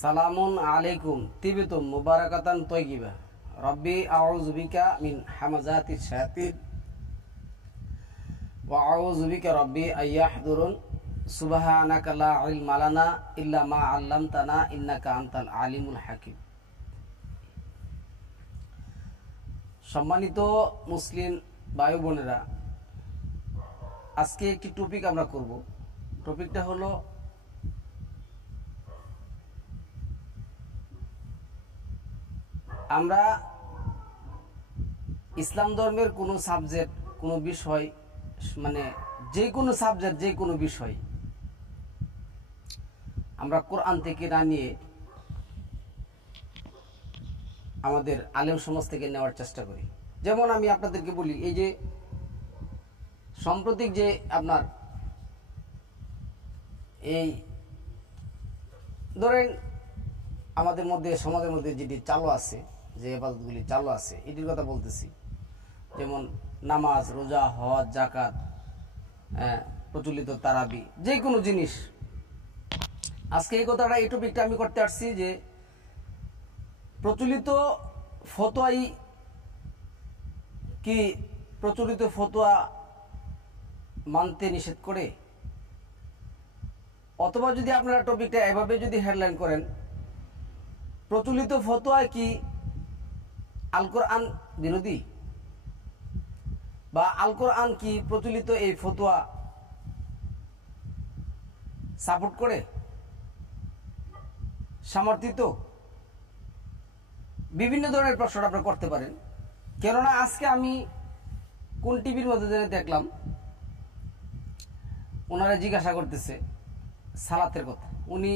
সালামুন আলাইকুম তিবিতুম মুবারাকাতান তয়্যিবা রব্বি আউযু বিকা মিন হামাযাতিশ শায়াতিন ওয়া আউযু বিকা রব্বি আইয়াহদুরুন সুবহানাকা লা ইলমা লানা ইল্লা মা আল্লামতানা ইন্নাকা আনতাল আলিমুল হাকিম। সম্মানিত মুসলিম ভাই বোনেরা, আজকে একটি টপিক আমরা করব। টপিকটা হলো আমরা ইসলাম ধর্মের কোনো সাবজেক্ট, কোনো বিষয়, মানে যে কোনো সাবজেক্ট, যে কোনো বিষয় আমরা কোরআন থেকে না নিয়ে আমাদের আলেম সমাজ থেকে নেওয়ার চেষ্টা করি। যেমন আমি আপনাদেরকে বলি, এই যে সাম্প্রতিক যে আপনার এই ধরেন আমাদের মধ্যে, সমাজের মধ্যে যেটি চালু আছে, যে ইবাদতগুলি চালু আছে, এটির কথা বলতেছি। যেমন নামাজ, রোজা, হজ, যাকাত, প্রচলিত তারাবি, যে কোনো জিনিস। আজকে এই কথাটা, এই টপিকটা আমি করতে আসছি যে প্রচলিত ফতোয়াই কি প্রচলিত ফতোয়া মানতে নিষেধ করে, অথবা যদি আপনারা টপিকটা এভাবে যদি হেডলাইন করেন, প্রচলিত ফতোয়া কি আল কোরআন বিরোধী, বা আল কোরআন কি প্রচলিত এই ফতোয়া সাপোর্ট করে, সমর্থিত? বিভিন্ন ধরনের প্রশ্ন আপনারা করতে পারেন। কেননা আজকে আমি কোন টিভির মধ্যে দেখলাম, ওনারা জিজ্ঞাসা করতেছে সালাতের কথা। উনি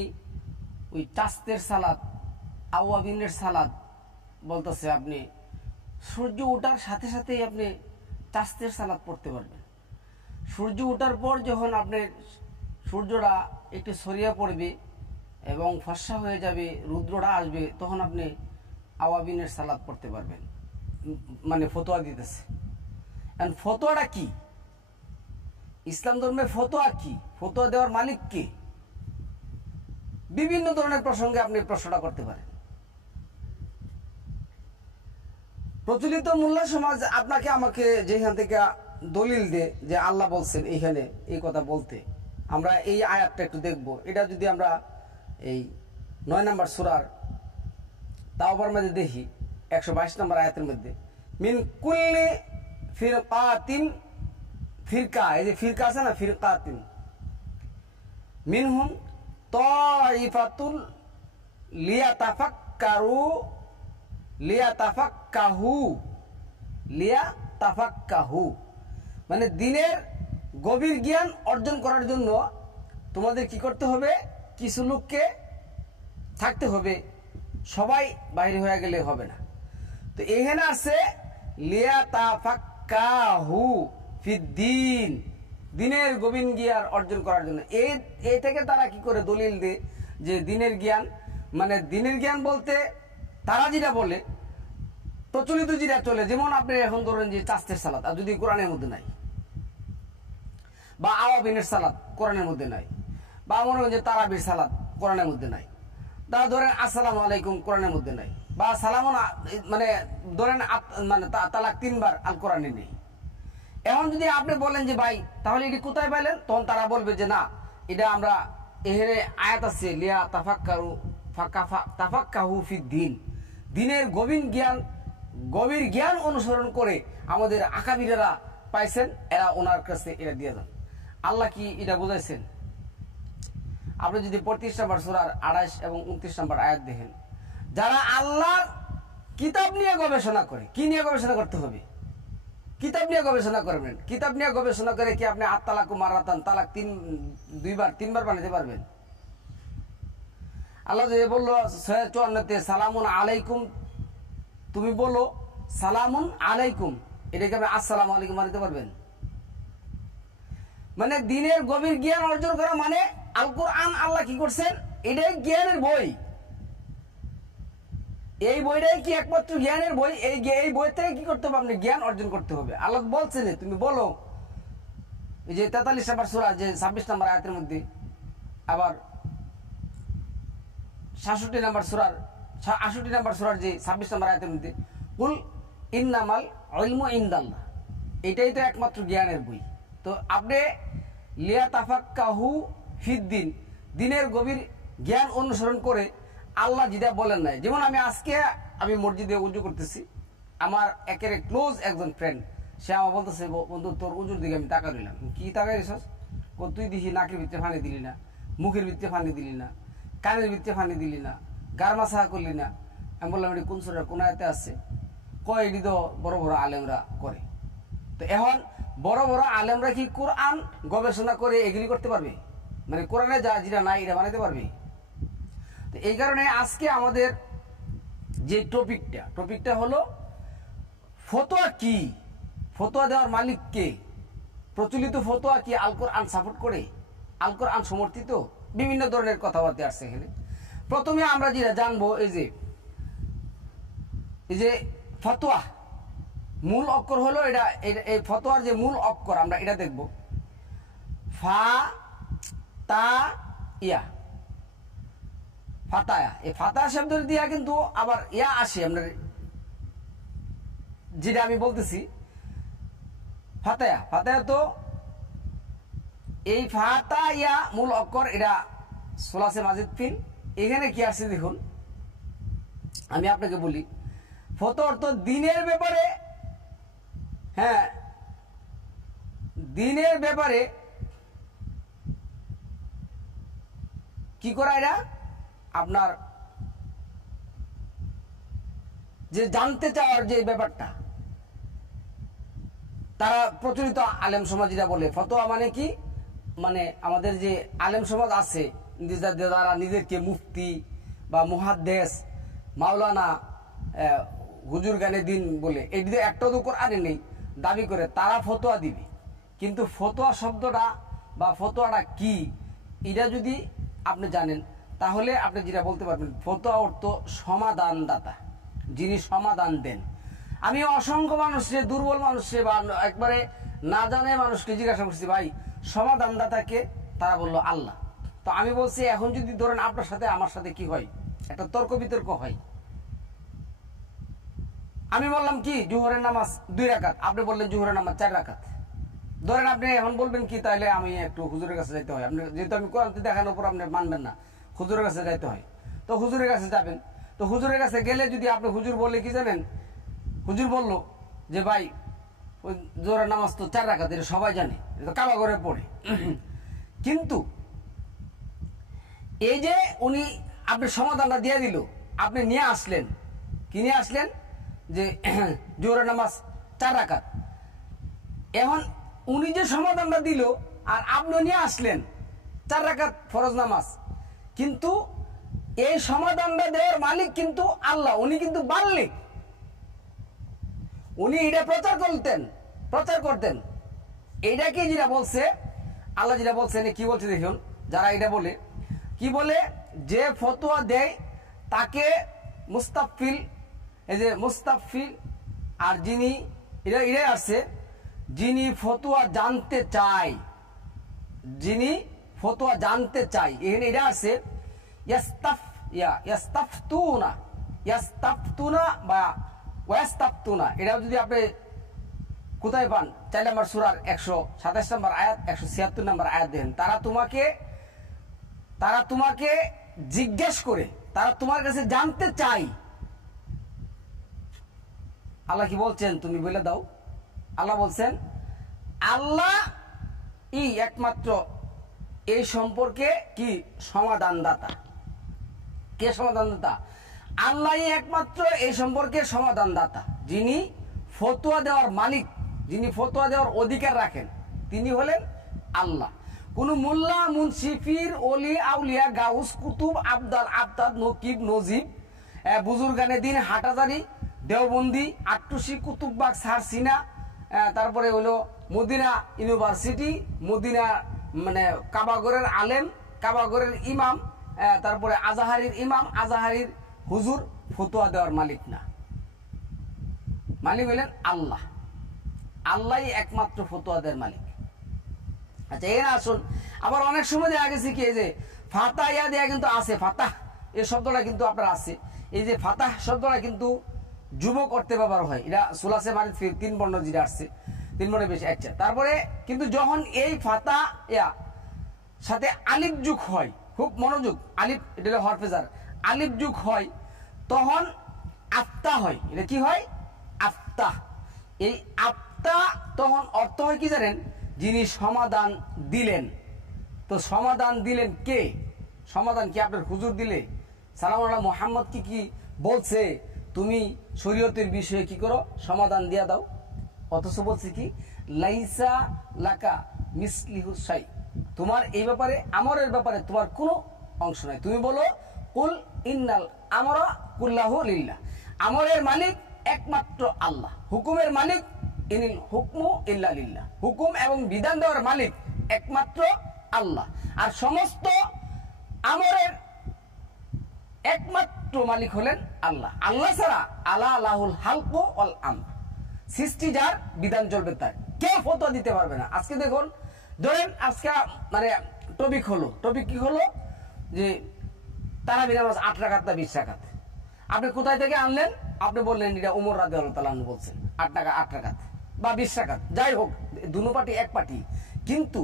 ওই চাস্তের সালাত, আওয়াবিনের সালাত বলতেছে। আপনি সূর্য ওঠার সাথে সাথেই আপনি চাস্তের সালাত পড়তে পারবেন। সূর্য ওঠার পর যখন আপনি সূর্যটা একটু ছড়িয়ে পড়বে এবং ফর্সা হয়ে যাবে, রুদ্রটা আসবে, তখন আপনি আওয়াবিনের সালাত পড়তে পারবেন। মানে ফতোয়া দিতেছে। এন্ড ফতোয়াটা কি? ইসলাম ধর্মের ফতোয়া কি? ফতোয়া দেওয়ার মালিক কে? বিভিন্ন ধরনের প্রসঙ্গে আপনি প্রশ্নটা করতে পারেন। প্রচলিত মোল্লা সমাজ আপনাকে আমাকে যেখান থেকে দলিল দে যে আল্লাহ বলছেন এইখানে এই কথা বলতে, আমরা এই আয়াতটা একটু দেখব। এটা যদি আমরা এই 9 নম্বর সূরার তাওবার মধ্যে দেখি, 122 নম্বর আয়াতের মধ্যে, মিন কুল্লি ফিরকাতিন, ফিরকা, এই যে ফিরকা আছে না, ফিরকাতিন মিনহুম তাইফাতুল লিয়াতাফাক্কাহু, মানে দিনের গভীর জ্ঞান অর্জন করার জন্য তোমাদের কি করতে হবে? কিছু লোককে থাকতে হবে, সবাই বাইরে হয়ে গেলে হবে না। তো এখানে আছে লিয়াতাফাক্কাহু ফিদ্দিন, দিনের গভীর জ্ঞান অর্জন করার জন্য। এই থেকে তারা কি করে দলিল দেয় যে দিনের জ্ঞান, মানে দিনের জ্ঞান বলতে তারা যেটা বলে, প্রচলিত যেটা চলে, যেমন আপনি এখন ধরেন যে চাস্তের সালাত, আর যদি কোরআনের মধ্যে নাই, বা আওয়াবিনের সালাত কোরআনের মধ্যে নাই, বা মনে হয় যে তারাবির সালাত কোরআনের মধ্যে নাই, তা ধরেন আসসালামু আলাইকুম কোরআনের মধ্যে নাই, বা সালামুন, মানে ধরেন মানে তালাক 3 বার আল কোরআনে নেই। এখন যদি আপনি বলেন যে ভাই তাহলে এটি কোথায় পাইলেন, তখন তারা বলবে যে না, এটা আমরা এখানে আয়াত আছে লিয়া তাফাক্কাহু ফিদ্দিন, দিনের গভীর জ্ঞান অনুসরণ করে আমাদের আকাবিরেরা পাইছেন, এরা ওনার কাছে এটা দিয়ে যান। আল্লাহ কি এটা বুঝাইছেন? আপনি যদি 35 নম্বর সূরার 28 এবং 29 নম্বর আয়াত দেখেন, যারা আল্লাহর কিতাব নিয়ে গবেষণা করে, কি নিয়ে গবেষণা করতে হবে? কিতাব নিয়ে গবেষণা করবেন। কিতাব নিয়ে গবেষণা করে কি আপনি আত-তালাকু মারাতান, তালাক 3 বার বানাতে পারবেন? আল্লাহ যে বললো 54-তে সালামুন আলাইকুম, তুমি বলো সালামুন আলাইকুম, এটাকে আপনি আসসালামু আলাইকুম বানাতে পারবেন? মানে দিনের গভীর জ্ঞান অর্জন করা মানে আল কোরআন আল্লাহ কি করছেন, এটাই জ্ঞানের বই। এই বইটাই কি একমাত্র জ্ঞানের বই। এই বই থেকে কি করতে হবে? আপনি জ্ঞান অর্জন করতে হবে। আল্লাহ বলছেন তুমি বলো, এই যে 43 নম্বর সূরা যে 26 নম্বর আয়াতের মধ্যে, আবার 68 নম্বর সূরার 68 নম্বর সূরার যে 26 নম্বর আয়াতের মধ্যে কুল ইন্নামাল ইলমু ইনদাল্লাহ, এটাই তো একমাত্র জ্ঞানের বই। তো আপনি লিয়াতাফাক্কাহু ফিদ্দিন, দিনের গভীর জ্ঞান অনুসরণ করে আল্লাহ যেটা বলেন নাই। যেমন আমি মসজিদে উজু করতেছি, আমার একেবারে ক্লোজ একজন ফ্রেন্ড, সে আমার বলতেছে বন্ধু তোর উজুর দিকে আমি তাকা রইলাম। কি তাকাই রেছস? তুই দেখি নাকের ভিতরে ফানি দিলি না, মুখের ভিতরে ফানি দিলি না, কানের ভিতরে ফানি দিলি না, গার মাসা করলি না। আমি বললাম এটি কোন সূরার কোন আয়াতে আছে? কয় এটি তো বড় বড় আলেমরা করে। তো এখন বড় বড় আলেমরা কি কোরআন গবেষণা করে এগুলি করতে পারবে? মানে কোরআনে যা যেটা নাই এটা বানাইতে পারবে? তো এই কারণে আজকে আমাদের যে টপিকটা হলো ফতোয়া কি, ফতোয়া দেওয়ার মালিক কে, প্রচলিত ফতোয়া কি আল কোরআন সাপোর্ট করে, আল কোরআন সমর্থিত, বিভিন্ন ধরনের কথাবার্তা আসছে এখানে। প্রথমে আমরা যেটা জানবো এই যে ফতোয়া মূল অক্ষর হলো এটা, এই ফতোয়ার যে মূল অক্ষর আমরা এটা দেখব, ফা তা ইয়া, ফাতায়া। এই ফাতায়া শব্দ দিয়া কিন্তু আবার ইয়া আসে, আপনার যেটা আমি বলতেছি ফাতায়া তো এই ফাতা ইয়া মূল অক্ষর, এটা সোলাসে মাজিদ ফিল। এখানে কি আসছে দেখুন, আমি আপনাকে বলি ফতোয়া অর্থ দিনের ব্যাপারে, হ্যাঁ দিনের ব্যাপারে কি করা, এটা আপনার যে জানতে চাওয়ার যে ব্যাপারটা, তারা প্রচলিত আলেম সমাজ যেটা বলে ফতোয়া মানে কি, মানে আমাদের যে আলেম সমাজ আছে যারা নিজেকে মুফতি বা মুহাদ্দিস, মাওলানা, হুজুর গানে দিন বলে, এই একটাও তো কোরআনে নেই দাবি করে, তারা ফতোয়া দিবে। কিন্তু ফতোয়া শব্দটা বা ফতোয়াটা কি এটা যদি আপনি জানেন তাহলে আপনি যেটা বলতে পারবেন ফতোয়া অর্থ সমাধানদাতা, যিনি সমাধান দেন। আমি অসংখ্য মানুষকে, দুর্বল মানুষকে বা একবারে না জানে মানুষকে জিজ্ঞাসা করছি ভাই সমাধানদাতাকে, তারা বললো আল্লাহ। তো আমি বলছি এখন যদি ধরেন আপনার সাথে আমার সাথে কি হয়, একটা তর্ক বিতর্ক হয়, আমি বললাম কি জোহরের নামাজ 2 রাকাত, আপনি বললেন জোহরের নামাজ 4 রাকাত। ধরেন আপনি এখন বলবেন কি তাহলে আমি একটু হুজুরের কাছে যাইতে হয়, আপনি যেহেতু আমি কোরআন দেখানোর পর আপনি মানবেন না, হুজুরের কাছে যাইতে হয়। তো হুজুরের কাছে যাবেন, তো হুজুরের কাছে গেলে যদি আপনি হুজুর বললে কি জানেন, হুজুর বলল যে ভাই ওই জোহরের নামাজ তো 4 রাকাত, এটা সবাই জানে, এটা কাবা ঘরে পড়ে। কিন্তু এই যে উনি আপনি সমাধানটা দিয়ে দিল, আপনি নিয়ে আসলেন, কি নিয়ে আসলেন যে জোহরের নামাজ 4 রাকাত। এখন উনি যে সমাধানটা দিল আর আপনি নিয়ে আসলেন 4 রাকাত ফরজ নামাজ, কিন্তু এই সমাধানটা দেওয়ার মালিক কিন্তু আল্লাহ, উনি কিন্তু বাল্লিক, উনি এটা প্রচার করতেন। এইটাকে যেটা বলছে আল্লাহ, যেটা বলছেন কি বলছে দেখুন, যারা এটা বলে কি বলে, যে ফতোয়া দেয় তাকে মুস্তাফিল, এই যে মুস্তাফিল, আর যিনি এটাই আসছে যিনি ফতোয়া জানতে চায়, যিনি ফতোয়া জানতে চায়, এখানে এটা আছে ইয়াস্তাফতুনা বা ওয়াস্তাফতুনা। এটা যদি আপনি কোথায় পান, 4 নম্বর সূরার 127 নম্বর আয়াত, 176 নম্বর আয়াত দেন, তারা তোমাকে জিজ্ঞেস করে, তারা তোমার কাছে জানতে চাই। আল্লাহ কি বলছেন তুমি বলে দাও। আল্লাহ বলছেন আল্লাহ একমাত্র এই সম্পর্কে কি সমাধানদাতা। কে সমাধানদাতা? আল্লাহ একমাত্র এই সম্পর্কে সমাধানদাতা, যিনি ফতোয়া দেওয়ার মালিক, যিনি ফতোয়া দেওয়ার অধিকার রাখেন, তিনি হলেন আল্লাহ। কোন মোল্লা, মুন্সি, পীর, ওলি, আউলিয়া, গাউস, কুতুব, আবদাল, আবতাদ, নকিব, নজিব, বুজুর্গানে দিন, হাটাজারি, দেওবন্দি, আট্টুসি, কুতুববাগ, সারসিনা, তারপরে হলো মদিনা ইউনিভার্সিটি, মদিনা মানে কাবাগরের আলেম, কাবাগরের ইমাম, তারপরে আজাহারির ইমাম, আজাহারির হুজুর ফতোয়া দেওয়ার মালিক না, মালিক হলেন আল্লাহ। আল্লাহই একমাত্র ফতোয়া দেওয়ার মালিক। আচ্ছা এখানে আসুন, আবার অনেক সময় দেখা গেছে কি যে ফাতা ইয়া দেয়া কিন্তু আছে, ফাতা এই শব্দটা কিন্তু আপনার আছে। এই যে ফাতাহ শব্দটা কিন্তু যুবক অর্থে ব্যবহার হয়, এটা সুলাসে মারিদ ফির 3 বর্ণ যেটা আসছে, 3 বর্ণের বেশি। আচ্ছা, তারপরে কিন্তু যখন এই ফাতা ইয়া সাথে আলিফ যুগ হয়, খুব মনোযোগ, আলিফ এটা হলো হরফেজার, আলিফ যুগ হয় তখন আফতা হয়। এটা কি হয়? আফতা। এই আফতা তখন অর্থ হয় কি জানেন? যিনি সমাধান দিলেন। তো সমাধান দিলেন কে? সমাধান কি আপনার হুজুর দিলে? সালাম আলাইকুম মোহাম্মদ কি বলছে তুমি শরীয়তের বিষয়ে কি করো? সমাধান দিয়া দাও। অথচ বলছে কি লাইসা লাকা মিসলিহু শাই, তোমার এই ব্যাপারে আমরের ব্যাপারে তোমার কোনো অংশ নাই। তুমি বলো কুল ইন্নাল আমরা কুল্লাহু লিল্লাহ, আমরের মালিক একমাত্র আল্লাহ, হুকুমের মালিক ইনিল হুকমু ইল্লা লিল্লাহ, হুকুম এবং বিধান দেওয়ার মালিক একমাত্র আল্লাহ, আর সমস্ত আমরের একমাত্র মালিক হলেন আল্লাহ। আল্লাহ ছাড়া আলা লাহুল হালকু ওয়াল আমর, সৃষ্টি যার, বিধান চলবে তার, কেউ ফতোয়া দিতে পারবে না। আজকে দেখুন, ধরেন আজকে মানে টপিক কি হলো যে তারাবি নামাজ 8 রাকাত না 20 রাকাত। আপনি কোথায় থেকে আনলেন? আপনি বললেন এটা ওমর রাদিয়াল্লাহু তাআলা আনহু বলছেন 8 রাকাত বা 20 রাকাত, যাই হোক দুনো পার্টি এক পার্টি। কিন্তু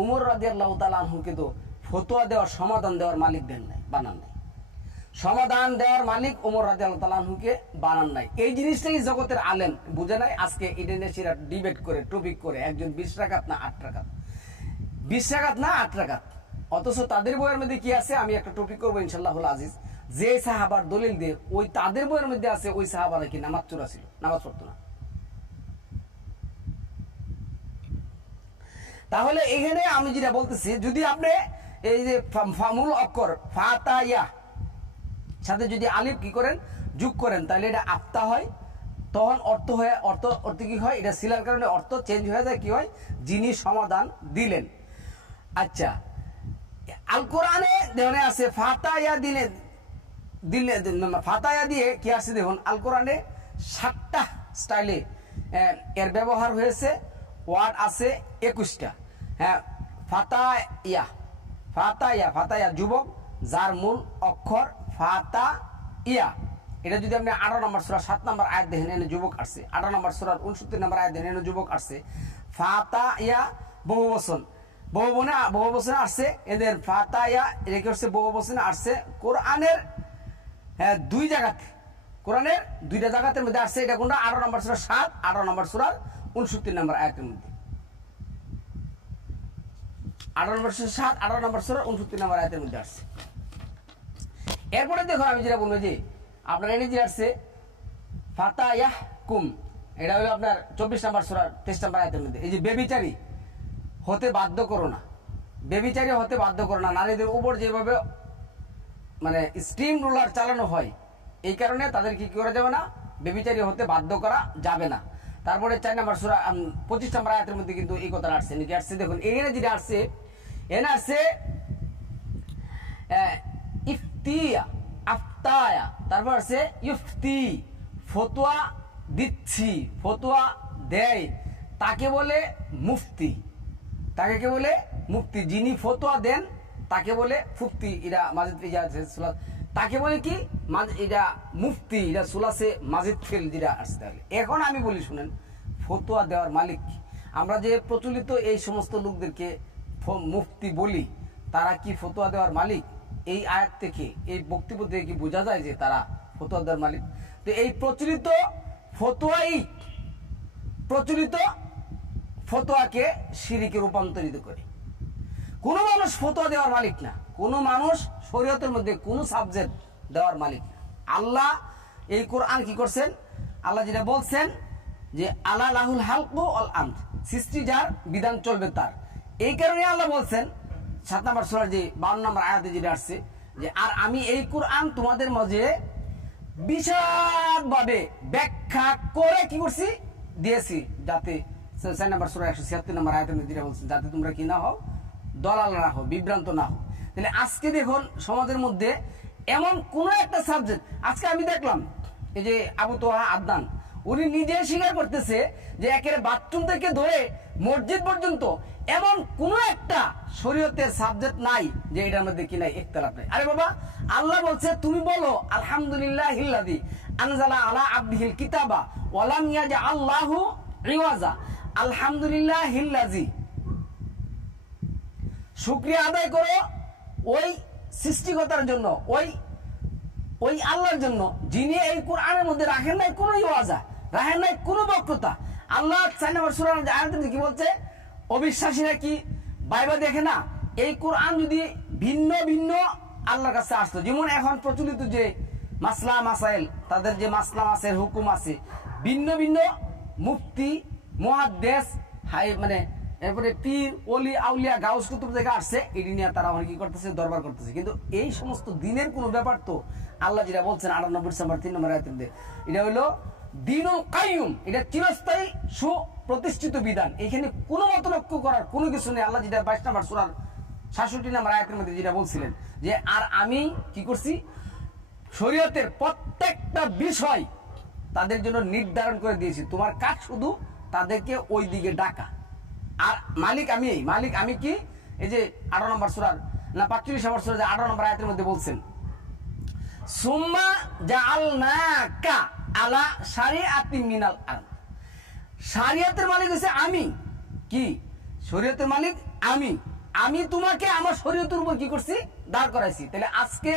ওমর রাদিয়াল্লাহু তাআলা আনহুকে তো ফতোয়া দেওয়ার, সমাধান দেওয়ার মালিক দেন নাই, বানান নাই। সমাধান দেওয়ার মালিক ওমর রাদিয়াল্লাহু তাআলা আনহুকে বানান নাই। এই জিনিসটাই জগতের আলেম বুঝে নাই। আজকে ইন্টারনেশিরা ডিবেট করে, টপিক করে, একজন 20 রাকাত না 8 রাকাত, 20 রাকাত না 8 রাকাত। অথচ তাদের বইয়ের মধ্যে কি আছে? আমি একটা টপিক করবো ইনশাআল্লাহুল আজিজ, যে সাহাবার দলিল দিয়ে ওই তাদের বইয়ের মধ্যে আছে ওই সাহাবারা কি নামাজ চোরা ছিল, নামাজ পড়তো না। তাহলে এখানে আমি যেটা বলতেছি, যদি আপনি এই যে মূল অক্ষর ফাতায়া সাথে যদি আলিফ কি করেন, যোগ করেন, তাহলে এটা আফতা হয়। তখন অর্থ কি হয়? এটা সিলার কারণে অর্থ চেঞ্জ হয়ে যায়। কি হয়? যিনি সমাধান দিলেন। আচ্ছা, আল কোরআনে দেখুন আছে ফাতায়া ফাতায়া দিয়ে কি আছে দেখুন, আল কোরআনে 7টা স্টাইলে এর ব্যবহার হয়েছে, ওয়ার্ড আছে 21টা। হ্যাঁ, ফাতায়া যুবক, যার মূল অক্ষর ফাতাইয়া। এটা যদি আপনি 18 নম্বর সূরা 7 নম্বর আয়াত দেখেন, এনে যুবক আসছে। 18 নম্বর সূরার 69 নম্বর আয়াত দেখেন, এনে যুবক আসছে। ফাতাইয়া বহুবচনে আসছে। এদের ফাতাইয়া রেখে হচ্ছে বহুবচনে আসছে কোরআনের 2 জায়গাতে, কোরআনের 2টা জায়গাতের মধ্যে আসছে। এটা কোনটা? 18 নম্বর সূরা 7, 18 নম্বর সূরার 69 নম্বর আয়াতের মধ্যে। 18 নম্বর সূরা 7, 18 নম্বর সূরার 69 নম্বর আয়াতের মধ্যে আসছে। এরপরে দেখো আমি যেটা বলবো যে আপনার এনে যে আসছে ফাতায়াহকুম, এটা হলো আপনার 24 নম্বর সূরার 23 নম্বর আয়াতের মধ্যে। এই যে বেবিচারী হতে বাধ্য করো না, বেবিচারী হতে বাধ্য করো না। নারীদের উপর যেভাবে মানে স্টিম রুলার চালানো হয়, এই কারণে তাদের কি করা যাবে না? বেবিচারী হতে বাধ্য করা যাবে না। তারপরে 4 নম্বর সূরা 25 নম্বর আয়াতের মধ্যে কিন্তু এই কথাটা আসছে। নাকি আসছে দেখুন, এখানে যেটা আসছে, এখানে আসছে ইফতিয়া, আফতায়া, তারপর আছে ইফতি, ফতোয়া দিচ্ছি, ফতোয়া দেয়, তাকে বলে মুফতি। তাকে কে বলে? মুফতি। যিনি ফতোয়া দেন তাকে বলে মুফতি। এটা মাজিদ, তাকে বলে কি? এটা মুফতি। এটা সুলাসে মাজিদ ফেল যেটা আসতে হবে। এখন আমি বলি শুনেন, ফতোয়া দেওয়ার মালিক আমরা যে প্রচলিত এই সমস্ত লোকদেরকে মুফতি বলি, তারা কি ফতোয়া দেওয়ার মালিক? এই আয়াত থেকে, এই বক্তব্য থেকে কি বোঝা যায় যে তারা ফতোয়া দেওয়ার মালিক? তো এই প্রচলিত ফতোয়াকে শিরকে রূপান্তরিত করে। কোন মানুষ ফতোয়া দেওয়ার মালিক না, কোন মানুষ শরীয়তের মধ্যে কোন সাবজেক্ট দেওয়ার মালিক না। আল্লাহ এই কোরআন কি করছেন? আল্লাহ যেটা বলছেন যে আলা লাহুল হালকু ওয়াল আমর, সৃষ্টি যার, বিধান চলবে তার। এই কারণে আল্লাহ বলছেন 7 নম্বর সূরার যে 52 নম্বর আয়াতে যেটা আসছে যে আর আমি এই কোরআন তোমাদের মাঝে বিশদভাবে ব্যাখ্যা করে কি করছি? দিয়েছি, যাতে 4 নম্বর সূরা 176 নম্বর আয়াতের মধ্যে যেটা বলছেন, যাতে তোমরা কি না হও, দলাল না হও, বিভ্রান্ত না হও। তাহলে আজকে দেখুন সমাজের মধ্যে এমন কোন একটা সাবজেক্ট, আজকে আমি দেখলাম এই যে আবু তোহা আদনান, উনি নিজে স্বীকার করতেছে যে একেবারে বাথরুম থেকে ধরে মসজিদ পর্যন্ত এমন কোন একটা শরীয়তের সাবজেক্ট নাই যে এটার মধ্যে কি নাই ইখতিলাফ নাই। আরে বাবা, আল্লাহ বলছে তুমি বলো আলহামদুলিল্লাহিল্লাযী আনজালা আলা আবদিহিল কিতাবা ওয়া লাম ইয়াজআল্লাহু ইওয়াজা। আলহামদুলিল্লাহিল্লাযী, শুকরিয়া আদায় করো ওই সৃষ্টিকর্তার জন্য, ওই আল্লাহর জন্য যিনি এই কোরআনের মধ্যে রাখেন নাই কোনো ইওয়াজা, রাখেন নাই কোনো বক্রতা। আল্লাহ 4 নম্বর সূরার আয়াতে কি বলছে? অবিশ্বাসীরা কি বাইবেল দেখে না? এই কোরআন যদি ভিন্ন ভিন্ন আল্লাহর কাছে আসতো, যেমন এখন প্রচলিত যে মাসলা মাসাইল, তাদের যে মাসলা মাসের হুকুম আছে, ভিন্ন ভিন্ন মুফতি মুহাদ্দিস মানে এরপরে পীর ওলি আউলিয়া গাউস কুতুব থেকে আসছে, এটি নিয়ে তারা কি করতেছে? দরবার করতেছে। কিন্তু এই সমস্ত দিনের কোনো ব্যাপার তো আল্লাহ যেটা বলছেন 98 নম্বর 3 নম্বর আয়াতে, এটা হলো দ্বীনুল কাইয়ুম, এটা চিরস্থায়ী সুপ্রতিষ্ঠিত বিধান। এখানে কোনো মতলক্ষ্য করার কোনো কিছু নেই। আল্লাহ যেটা 22 নম্বর সূরার 66 নম্বর আয়াতের মধ্যে যেটা বলছিলেন যে আর আমি কি করছি? শরীয়তের প্রত্যেকটা বিষয় তাদের জন্য নির্ধারণ করে দিয়েছি, তোমার কাজ শুধু তাদেরকে ওই দিকে ডাকা। আর মালিক আমি কি? এই যে 18 নম্বর সূরার না 45 নম্বর সূরা 18 নম্বর আয়াতের মধ্যে বলছেন সুম্মা জাআলনাকা আলা শারিআতিন মিনাল আরদ। শরিয়তের মালিক হচ্ছে আমি। কি? শরীয়তের মালিক আমি তোমাকে আমার শরীয়তের উপর কি করছি? দাঁড় করাইছি। তাহলে আজকে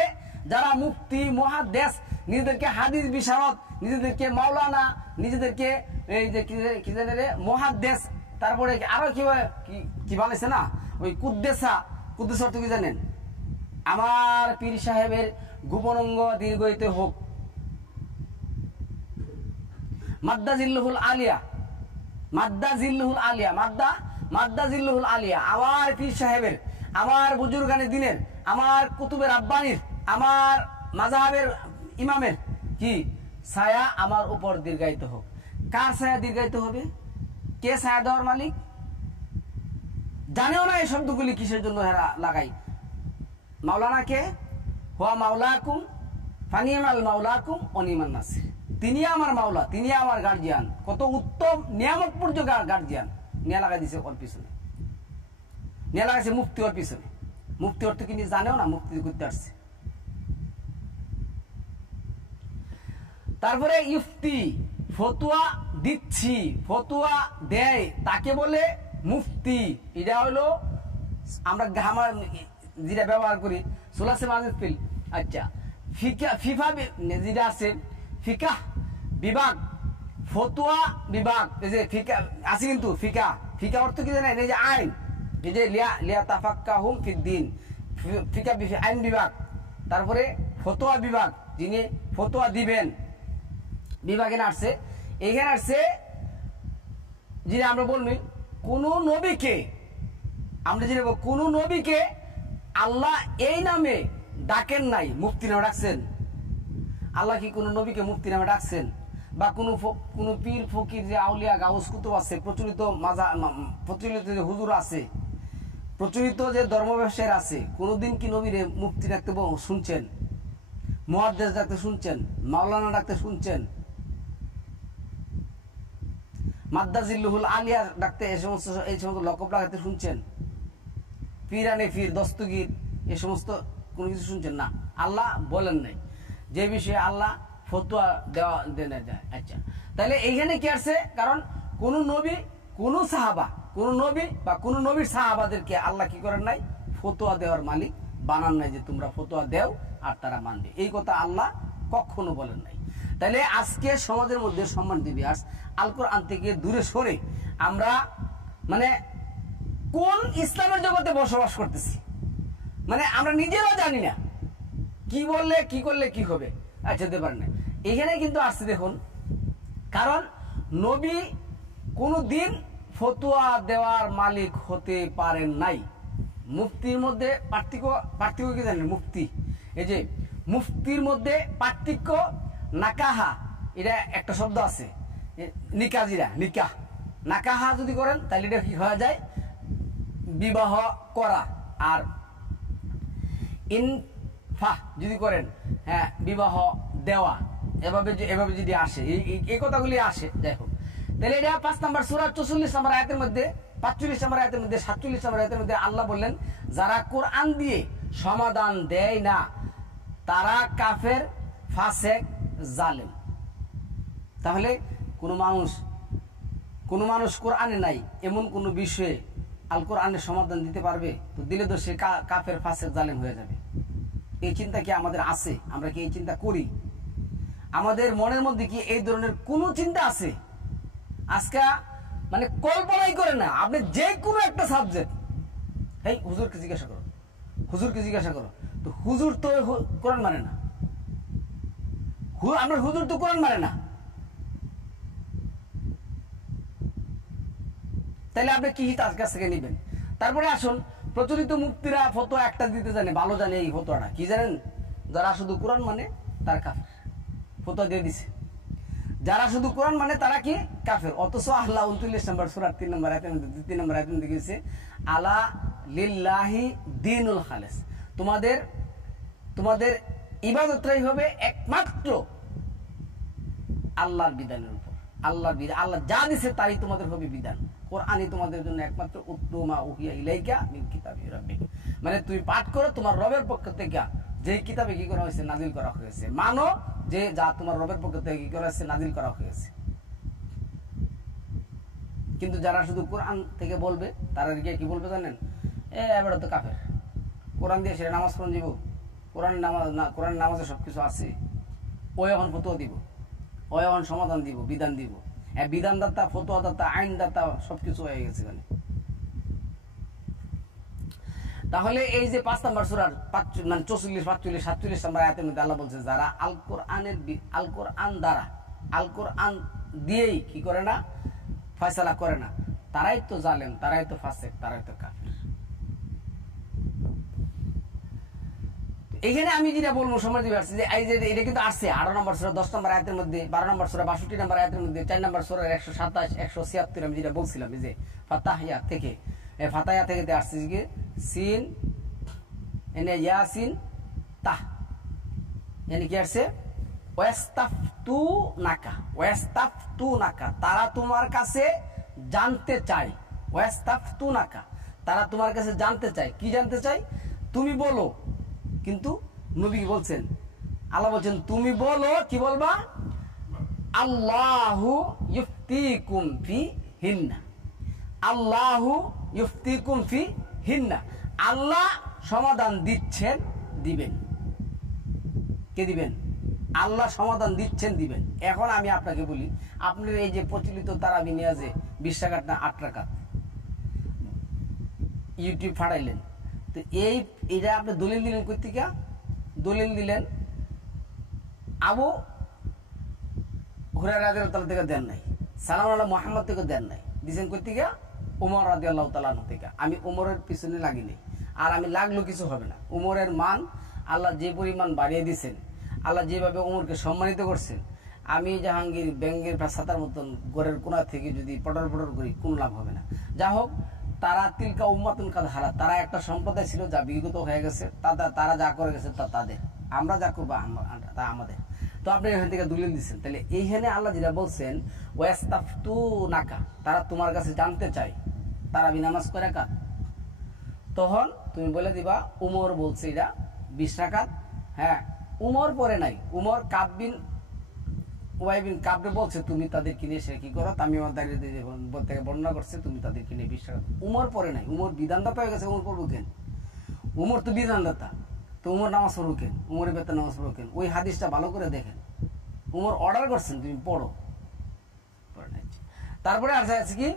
যারা মুফতি মুহাদ্দিস, নিজেদেরকে হাদিস বিশারদ, নিজেদেরকে মাওলানা, নিজেদেরকে এই যে কি জানে রে মুহাদ্দিস, তারপরে আরো কি বানাইছে না ওই কুদ্দেস অর্থ কি জানেন? আমার পীর সাহেবের গোপনাঙ্গ দীর্ঘইতে হোক, মাদ্দা জিল্লুহুল আলিয়া, আমার পীর সাহেবের, আমার বুজুর্গানে দিনের, আমার কুতুবের আব্বানির, আমার মাযহাবের ইমামের কি ছায়া আমার উপর দীর্ঘায়িত হোক। কার ছায়া দীর্ঘায়িত হবে? কে ছায়া দেওয়ার মালিক? জানেও না এই শব্দগুলি কিসের জন্য লাগাই। মাওলানা কে? হুয়া মাওলাকুম ফানিমাল মাওলাকুম অনিমান নাসির। তিনি আমার মাওলা, তিনি আমার গার্জিয়ান। কত উত্তম নিয়ামতপূর্ণ গার্জিয়ান নিয়ে লাগাই দিছে ওর পিছনে, নিয়ে লাগাইছে মুফতি ওর পিছনে। মুফতি অর্থ কিন্তু জানেও না, মুফতি করতে আসছে। তারপরে ইফতি, ফতুয়া দিচ্ছি, ফতুয়া দেয়, তাকে বলে মুফতি। এটা হলো আমরা যেটা ব্যবহার করি সুলাসে মাজিদ ফিল। আচ্ছা, ফিফা যেটা আছে ফিকাহ বিভাগ, ফতুয়া বিভাগ, এই যে ফিকা আছে কিন্তু ফিকা অর্থ কি জানেন? এই যে আইন, এই যে লিয়া তাফাক্কাহুম ফিদ্দিন, ফিকা আইন বিভাগ। তারপরে ফতুয়া বিভাগ, যিনি ফতুয়া দিবেন বিভাগে আসছে। এখানে আসছে যিনি আমরা বলবি কোন নবীকে, আমরা যিনি কোন নবীকে আল্লাহ এই নামে ডাকেন নাই, মুফতি নামে ডাকছেন। আল্লাহ কি কোন নবীকে মুফতি নামে ডাকছেন? বা কোন পীর ফকির যে আউলিয়া গাউস কুতুব আছে, প্রচলিত যে হুজুর আছে, প্রচলিত যে ধর্ম ব্যবসায়ী আছে, কোনদিন কি নবীরে মুফতি ডাকতে শুনছেন? মুহাদ্দিস ডাকতে শুনছেন? মাওলানা ডাকতে শুনছেন? মাদ্দা জিল্লুহুল আলিয়া ডাকতে এই সমস্ত লকব লাগাতে শুনছেন? পীরানে পীর, দস্তগীর, এই সমস্ত কোনো কিছু শুনছেন না? আল্লাহ বলেন নাই যে বিষয়ে আল্লাহ ফতোয়া দেওয়া যায়। আচ্ছা, তাহলে এইখানে কি আসছে? কারণ কোন নবী, কোন সাহাবা, কোন নবী বা কোন নবীর সাহাবাদেরকে আল্লাহ কি করেন নাই? ফতোয়া দেওয়ার মালিক বানান নাই যে তোমরা ফতোয়া দেও আর তারা মানবে। এই কথা আল্লাহ কখনো বলেন নাই। তাহলে আজকে সমাজের মধ্যে সম্মান দিবি আর আল কোরআন থেকে দূরে সরে আমরা মানে কোন ইসলামের জগতে বসবাস করতেছি, মানে আমরা নিজেরাও জানি না কি বললে কি করলে কি হবে। আচ্ছা, দিতে পারেন না। এখানে কিন্তু আসছে দেখুন, কারণ নবী কোনো দিন ফতোয়া দেওয়ার মালিক হতে পারেন নাই। মুফতির মধ্যে পার্থক্য কি জানেন? মুফতি, এই যে মুফতির মধ্যে পার্থক্য, নাকাহা, এটা একটা শব্দ আছে, নিকাজিরা, নিকাহ, নাকাহা যদি করেন তাহলে এটা কি হয়ে যায়? বিবাহ করা। আর ইনফাহ যদি করেন, হ্যাঁ, বিবাহ দেওয়া। এভাবে যদি আসে, এই কথাগুলি আসে, দেখো। তাহলে এটা 5 নম্বর সূরা 44 নম্বর আয়াতের মধ্যে 45 নম্বর আয়াতের মধ্যে 47 নম্বর আয়াতের মধ্যে আল্লাহ বললেন যারা কোরআন দিয়ে সমাধান দেয় না তারা কাফের, ফাসেক, জালেম। তাহলে কোনো মানুষ কোরআনে নাই এমন কোনো বিষয়ে আল কোরআনের সমাধান দিতে পারবে? তো দিলে তো সে কাফের, ফাসেক, জালেম হয়ে যাবে। এই চিন্তা কি আমাদের আছে? আমরা কি এই চিন্তা করি? আমাদের মনের মধ্যে কি এই ধরনের কোনো চিন্তা আছে? আজকে মানে কল্পনাই করে না। আপনি যে কোনো একটা সাবজেক্ট, এই হুজুরকে জিজ্ঞাসা করো, তো হুজুর তো কোরআন মানে না, আপনার হুজুর তো কোরআন মানে না, তাহলে আপনি কি তার কাছ থেকে নেবেন? তারপরে আসুন, প্রচলিত মুফতিরা ফতোয়া একটা দিতে জানে, ভালো জানে। এই ফতোয়াটা কি জানেন? যারা শুধু কোরআন মানে তার কাফের, ফতোয়া দিয়ে দিছে। যারা শুধু কোরআন মানে তারা কি কাফের। অথচ আল্লাহ 29 নম্বর সূরা 3 নম্বর আয়াতের মধ্যে 2 নম্বর আয়াতের মধ্যে গেছে আলা লিল্লাহি দীনুল খালিস, তোমাদের ইবাদতটাই হবে একমাত্র আল্লাহর বিধানের উপর। আল্লাহর বিধান, আল্লাহ যা দিছে তাই তোমাদের হবে বিধান। কোরআনই তোমাদের জন্য একমাত্র উত্তমা উহিয়া ইলাইকা মিন কিতাবি রাব্বিক, মানে তুমি পাঠ করো তোমার রবের পক্ষ থেকে যে কিতাবে কি করা হয়েছে, নাজিল করা হয়েছে, মানো যে যা তোমার রবের পক্ষ থেকে কি করা হয়েছে, নাজিল করা হয়েছে। কিন্তু যারা শুধু কোরআন থেকে বলবে তারা গিয়ে কি বলবে জানেন? এবার তো কাফের, কোরআন দিয়ে সেটা নামাজ পড়ন দিব, কোরআন নামাজে সবকিছু আছে, ও এখন ফতোয়া দিব, ও এখন সমাধান দিব, বিধান দিব। বিধানদাতা, ফতোয়াদাতা, আইনদাতা সবকিছু হয়ে গেছে এখানে। তাহলে এই যে 5 নম্বর সূরার 44, 45, 47 নম্বর আয়াতের মধ্যে আল্লাহ বলছে যারা আল কোরআন দিয়েই কি করে না, ফয়সালা করে না, তারাই তো জালেম, তারাই তো ফাসেক, তারাই তো কাফের। এখানে আমি যেটা বলবো সময় দিবে আসছে যে এই যে এটা কিন্তু আসছে 18 নম্বর সূরা 10 নম্বর আয়াতের মধ্যে, 12 নম্বর সূরা 62 নম্বর আয়াতের মধ্যে, 4 নম্বর সূরা 127, 176 আমি যেটা বলছিলাম এই যে ফাতাহিয়া থেকে, ফাতাহিয়া থেকে আসছে যে সিন এনে ইয়াসিন তাহ, এনে কি আসছে ওয়াস্তাফতুনাকা, তারা তোমার কাছে জানতে চায়। ওয়াস্তাফতুনাকা, তারা তোমার কাছে জানতে চায়। কি জানতে চায়? তুমি বলো। কিন্তু নবী কি বলছেন? আল্লাহ বলছেন তুমি বলো, কি বলবা? আল্লাহু ইফতিকুম ফি হিন্না, আল্লাহু ইফতিকুম ফি হিন্না, আল্লাহ সমাধান দিচ্ছেন, দিবেন। কে দিবেন? আল্লাহ সমাধান দিচ্ছেন, দিবেন। এখন আমি আপনাকে বলি, আপনার এই যে প্রচলিত তারাবি নিয়াজে 20 রাকাত না 8 রাকাত ইউটিউব ফাড়াইলেন, তো এইটা আপনি দলিল দিলেন কই থেকে? দলিল দিলেন আবু হুরায়রা রাদিয়াল্লাহু থেকে দেন নাই, সালাম আলা মুহাম্মদ থেকে দেন নাই, দিছেন কই থেকে? ওমর রাদিয়াল্লাহু তাআলা থেকে। আমি ওমরের পিছনে লাগি নাই, আর আমি লাগলো কিছু হবে না। ওমরের মান আল্লাহ যে পরিমাণ বাড়িয়ে দিয়েছেন, আল্লাহ যেভাবে ওমরকে সম্মানিত করছেন, আমি জাহাঙ্গীর ব্যাঙ্গের ছাতার মতন গড়ের কোনা থেকে যদি পটর পটর করি কোন লাভ হবে না। যা হোক, তারা তিলকা উম্মাতুন কাদ হারা, তারা একটা সম্প্রদায় ছিল যা বিগত হয়ে গেছে, তারা যা করে গেছে তা তাদের, আমরা যা করবো তা আমাদের। তো আপনি এখান থেকে দলিল দিচ্ছেন, তাহলে এইখানে আল্লাহ যেটা বলছেন ওয়াস্তাফতুনাকা, তারা তোমার কাছে জানতে চায় তারা নামাজ করে কার, তখন তুমি বলে দিবা উমর বলছে এটা 20 রাকাত। হ্যাঁ, উমর পরে নাই, উমর ওয়াইবিন কাবরে বলছে তুমি তাদের কিনে সে কি করো, আমি আমার দাঁড়িয়ে থেকে বর্ণনা করছে তুমি তাদের কিনে 20 রাকাত। উমর পরে নাই, উমর বিধানদাতা হয়ে গেছে, উমর পড়বো কেন? উমর তো বিধানদাতা, তো উমর নামাজ পড়বো কেন? উমরের বেতন নামাজ পড়বো কেন? ওই হাদিসটা ভালো করে দেখেন, উমর অর্ডার করছেন তুমি পড়ো। তারপরে আছে কি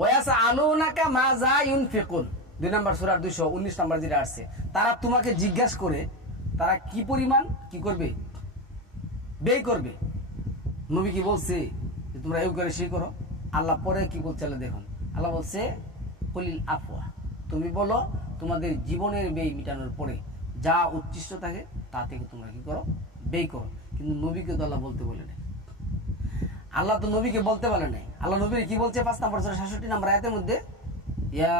ওয়াসআলুনাকা মাজা ইউনফিকুন, 2 নম্বর সূরার 219 নম্বর যেটা আসছে, তারা তোমাকে জিজ্ঞাসা করে তারা কি পরিমাণ কি করবে, ব্যয় করবে। নবী কি বলছে যে তোমরা এই করে সেই করো? আল্লাহ পরে কি বলছে দেখুন, আল্লাহ বলছে কুলিল আফওয়া, তুমি বলো তোমাদের জীবনের ব্যয় মিটানোর পরে যা উচ্ছিষ্ট থাকে তা থেকে তোমরা কি করো, ব্যয় করো। কিন্তু নবীকে তো আল্লাহ বলতে বলে নাই, আল্লাহ তো নবীকে বলতে বলে নাই। আল্লাহ নবীর কি বলছে 5 নম্বর সূরা 67 নম্বর আয়াতের মধ্যে, ইয়া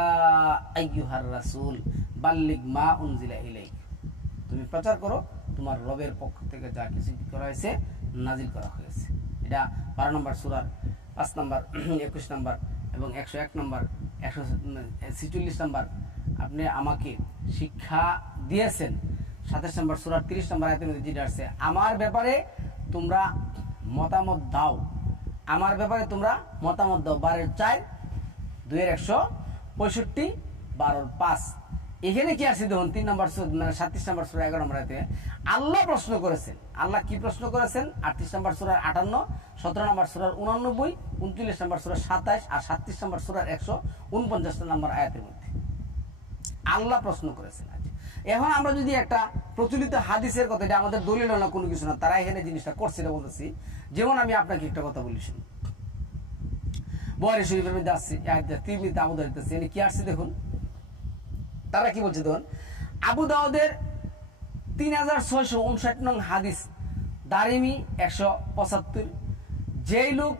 আইয়ুহার রাসূল বাল্লিগ মা উনজিলা ইলাইক, তুমি প্রচার করো তোমার রবের পক্ষ থেকে যা কিছু করা হয়েছে, নাজিল করা হয়েছে। এটা 12 নম্বর সূরার 5 নম্বর 21 নম্বর এবং 101 নম্বর 146 নম্বর আপনি আমাকে শিক্ষা দিয়েছেন। 27 নম্বর সূরা 30 নম্বর আয়াতের মধ্যে যেটা আছে, আমার ব্যাপারে তোমরা মতামত দাও, আমার ব্যাপারে তোমরা মতামত দাও। 12-4 2-165 12-5। এখানে কি আছে দেখুন 3 নম্বর 37 নম্বর সূরা 11 নম্বর আয়াতে আল্লাহ প্রশ্ন করেছেন। আল্লাহ কি প্রশ্ন করেছেন? 38 নম্বর সূরার 58, 17 নম্বর সূরার 89, 39 নম্বর সূরার 27 আর 37 নম্বর সূরার 149 নম্বর আয়াতের মধ্যে আল্লাহ প্রশ্ন করেছেন। এখন আমরা যদি একটা প্রচলিত হাদিসের কথা, এটা আমাদের দলিল না কোনো কিছু না, তারা এখানে জিনিসটা করছে এটা বলতেছি। যেমন আমি আপনাকে একটা কথা বলি শুনুন, বুখারী শরীফের মধ্যে আসছে, তিরমিজিতে আবু দাউদ আছে, এখানে কি আসছে দেখুন, তারা কি বলছে দেখুন, আবু দাউদের 3659 নং হাদিস, দারিমি 175, যেই লোক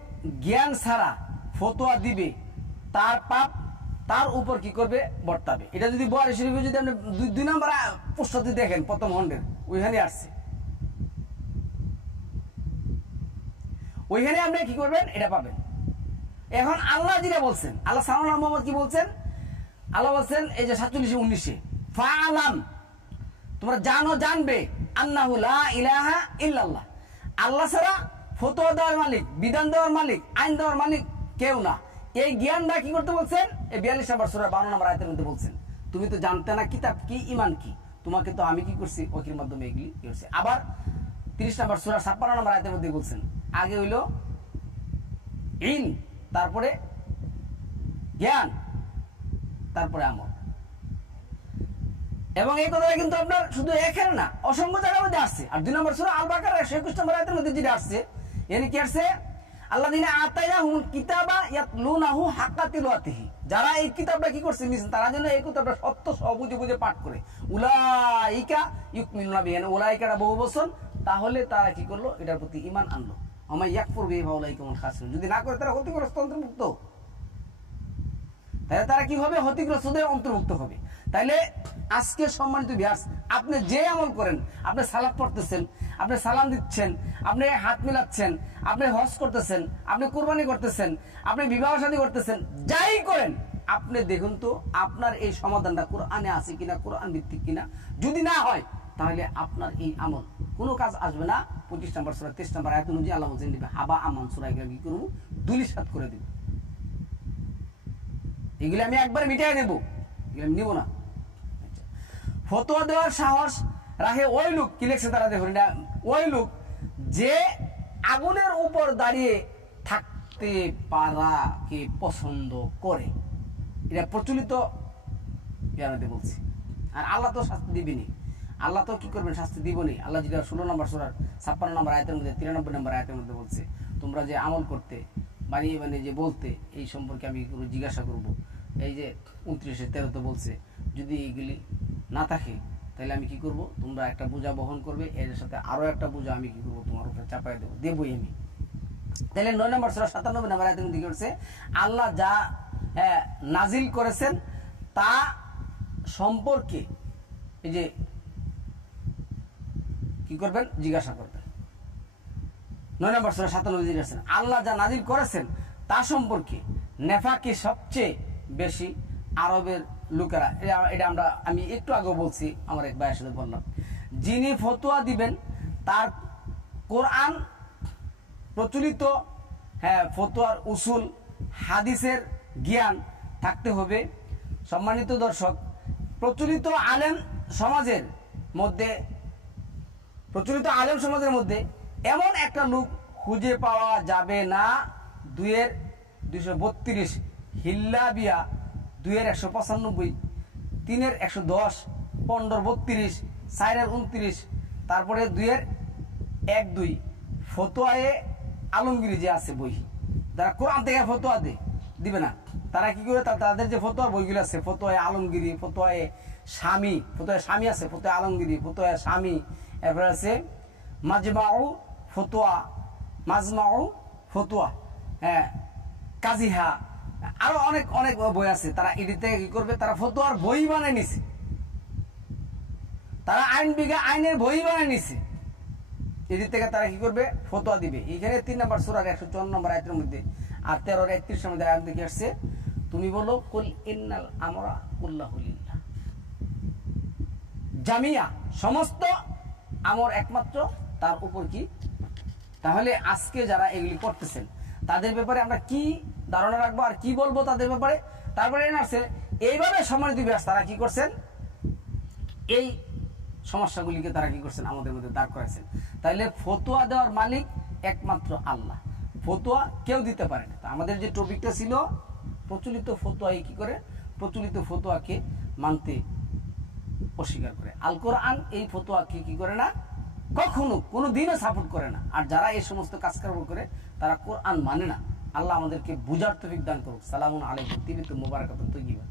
জ্ঞান ছাড়া ফতোয়া দিবে তার পাপ তার উপর কি করবে? বর্তাবে। এটা যদি বুখারী শরীফে যদি আপনি 2 নম্বর পুস্তকে দেখেন প্রথম খণ্ডের, ওইখানে আসছে, ওইখানে আপনি কি করবেন? এটা পাবেন। এখন আল্লাহ যেটা বলছেন, আল্লাহ সাল্লাল্লাহু আলাইহি কি বলছেন? আল্লাহ বলছেন এই যে 47-19, ফাআলাম, তোমরা জানো, জানবে, আন্নাহু লা ইলাহা ইল্লাল্লাহ, আল্লাহ ছাড়া ফতোয়া দেওয়ার মালিক, বিধান দেওয়ার মালিক, আইন দেওয়ার মালিক কেউ না। এই জ্ঞানটা কি করতে বলছেন? এই 42 নম্বর সূরা 52 নম্বর আয়াতের মধ্যে বলছেন, তুমি তো জানতে না কিতাব কি, ইমান কি, তোমাকে তো আমি কি করছি? ওহির মাধ্যমে এগুলি করছি। আবার 30 নম্বর সূরা 56 নম্বর আয়াতের মধ্যে বলছেন, আগে হইলো ইলম, তারপরে জ্ঞান, তারপরে আমল। এবং এই কথাটা কিন্তু আপনার শুধু এখানে না, অসংখ্য জায়গার মধ্যে আসছে। আর 2 নম্বর সূরা আল বাকারা 121 নম্বর আয়াতের মধ্যে যেটা আসছে, এখানে কি আসছে? আল্লাযীনা আতাইনাহুমুল কিতাবা ইয়াতলুনাহু হাক্কা তিলাওয়াতিহি, যারা এই কিতাবটা কি করছে? তারা যেন এই কিতাবটা সত্য সহ বুঝে বুঝে পাঠ করে। উলাইকা ইউমিনুনা বিহি, উলাইকাটা বহু বচন, তাহলে তারা কি করলো? এটার প্রতি ঈমান আনলো। আমা ইয়াকফুর বিহি ফাউলাইকা হুমুল খাসিরুন, যদি না করে তারা ক্ষতিগ্রস্ত অন্তর্ভুক্ত। তাহলে তারা কি হবে? ক্ষতিগ্রস্তদের অন্তর্ভুক্ত হবে। তাইলে আজকে সম্মানিত ভিউয়ার্স, আপনি যে আমল করেন, আপনি সালাত পড়তেছেন, আপনি সালাম দিচ্ছেন, আপনি হাত মিলাচ্ছেন, আপনি হজ করতেছেন, আপনি কুরবানি করতেছেন, আপনি বিবাহ শাদী করতেছেন, যাই করেন, আপনি দেখুন তো আপনার এই সমাধানটা কোরআনে আছে কিনা, কোরআন ভিত্তিক কিনা। যদি না হয় তাহলে আপনার এই আমল কোনো কাজ আসবে না। 25 নম্বর সূরা 23 নম্বর আয়াত অনুযায়ী আল্লাহ বলেন, দিবে হাবা আমান সূরা, এগুলো কি করব? দুলিশাত করে দেব। এগুলো আমি একবার মিটাই নেব, এগুলো আমি নিব না। ফতোয়া দেওয়ার সাহস রাখে ওই লোক, কি লিখছে তারা দেখুন, ওই লোক যে আগুনের উপর দাঁড়িয়ে থাকতে পারাকে পছন্দ করে। এটা প্রচলিত ইয়ানাতে বলছি। আর আল্লাহ তো শাস্তি দিবেনি, আল্লাহ তো কি করবেন? শাস্তি দিবনি। আল্লাহ যেটা 16 নম্বর সূরার 56 নম্বর আয়াতের মধ্যে, 93 নম্বর আয়াতের মধ্যে বলছে, তোমরা যে আমল করতে বানিয়ে বানিয়ে যে বলতে, এই সম্পর্কে আমি জিজ্ঞাসা করব। এই যে 29-13 বলছে, যদি এইগুলি না থাকে তাহলে আমি কি করব? তোমরা একটা বোঝা বহন করবে, এর সাথে আরো একটা বোঝা আমি কি করব? তোমার উপরে চাপাই দেবই আমি। তাহলে 9 নম্বর সূরা 97 নম্বর আয়াতে কি করছে? আল্লাহ যা নাজিল করেছেন তা সম্পর্কে এই যে কি করবেন? জিজ্ঞাসা করবেন। 9 নম্বর সূরা 97 জিজ্ঞাসা, আল্লাহ যা নাজিল করেছেন তা সম্পর্কে নেফাকি সবচেয়ে বেশি আরবের লোকেরা। এটা আমি একটু আগে বলছি, আমার এক ভাইয়ের সাথে বললাম, যিনি ফতোয়া দিবেন তার কোরআন প্রচলিত ফতোয়ার উসুল হাদিসের জ্ঞান থাকতে হবে। সম্মানিত দর্শক, প্রচলিত আলেম সমাজের মধ্যে এমন একটা লোক খুঁজে পাওয়া যাবে না 2-232 হিল্লাবিয়া 2-195 3-110 15-32 4-29 তারপরে 2-1-2 ফতোয়ায়ে আলমগীরি যে আছে বই, যারা কোরআন থেকে ফতোয়া দিবে না, তারা কি করে? তাদের যে ফতোয়ার বইগুলো আছে, ফতোয়ায়ে আলমগীরি, ফতোয়ায়ে স্বামী আছে, ফতোয়া আলমগীরি, ফতোয়া স্বামী, এরপরে আছে মাজমাউ ফতোয়া, কাজিহা, আরো অনেক অনেক বই আছে। তারা এটিতে কি করবে? তারা ফতোয়ার বই বানিয়ে নিছে, তারা আইনের বই বানিয়ে নিছে। এদিক থেকে তারা কি করবে? ফতোয়া দিবে। এখানে 3 নম্বর সূরার 154 নম্বর আয়াতের মধ্যে আর 13-31 মধ্যে আয়াত দেখে আসছে, তুমি বলো কুল ইন্নাল আমরা কুল্লাহু লিল্লাহ, জামিয়া সমস্ত আমর একমাত্র তার উপর কি। তাহলে আজকে যারা এগুলি করতেছেন তাদের ব্যাপারে আমরা কি ধারণা রাখবো আর কি বলবো তাদের ব্যাপারে। তারপরে আসছে এইভাবে সম্মানিত ব্যাস তারা কি করছেন, এই সমস্যাগুলিকে তারা কি করছেন আমাদের মধ্যে দাঁড় করাইছেন। তাইলে ফতোয়া দেওয়ার মালিক একমাত্র আল্লাহ, ফতোয়া কেউ দিতে পারে না। আমাদের যে টপিকটা ছিল প্রচলিত ফতোয়াই কি করে, প্রচলিত ফতোয়াকে মানতে অস্বীকার করে। আল কোরআন এই ফতোয়াকে কি করে না, কখনো কোনো দিনও সাপোর্ট করে না। আর যারা এই সমস্ত কাজকর্ম করে তারা কোরআন মানে না। আল্লাহ আমাদেরকে বুঝার তৌফিক দান করুক। সালামুন আলাইকুম, তিবিতু মুবারাকাতুন তৈয়িবা।